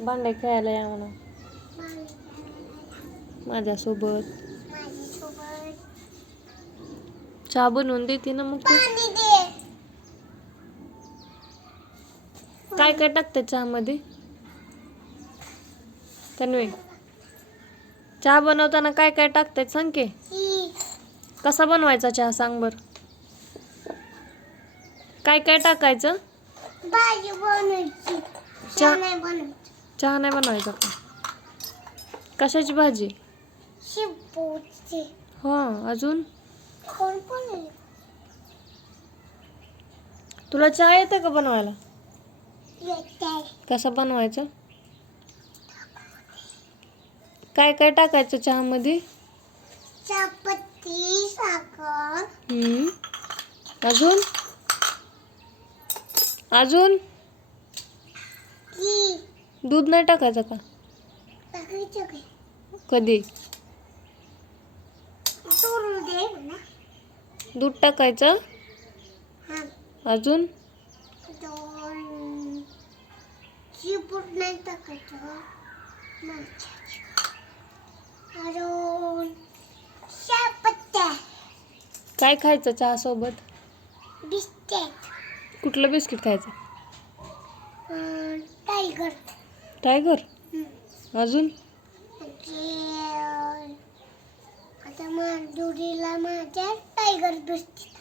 भांडे खेळायला या म्हणा. माझ्यासोबत. चहा बनवून देते ना मग तू. काय काय टाकते चहामध्ये? तन्वी. चहा बनवताना काय काय टाकतात सांग की. कसा बनवायचा चहा सांग बर. काय काय टाकायचं? चहा चहा नाही बनवायचा का? कशाची भाजी? शिपूची. हा अजून? कोण? तुला चहा येतं का बनवायला? कसा बनवायचा? काय काय टाकायचं चहामध्ये? साखर. हम्म. अजून? अजून? दूध नाही टाकायचं का? कधी? दूध टाकायचं? अजून? टाकायचं काय खायचं चहा सोबत बिस्किट कुठलं बिस्किट खायचं? Tiger Tiger. अजून. आता माधुरीला माझ्या टायगर बिस्किट.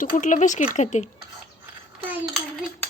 तू कुठलं बिस्किट खाते? Tiger biscuit.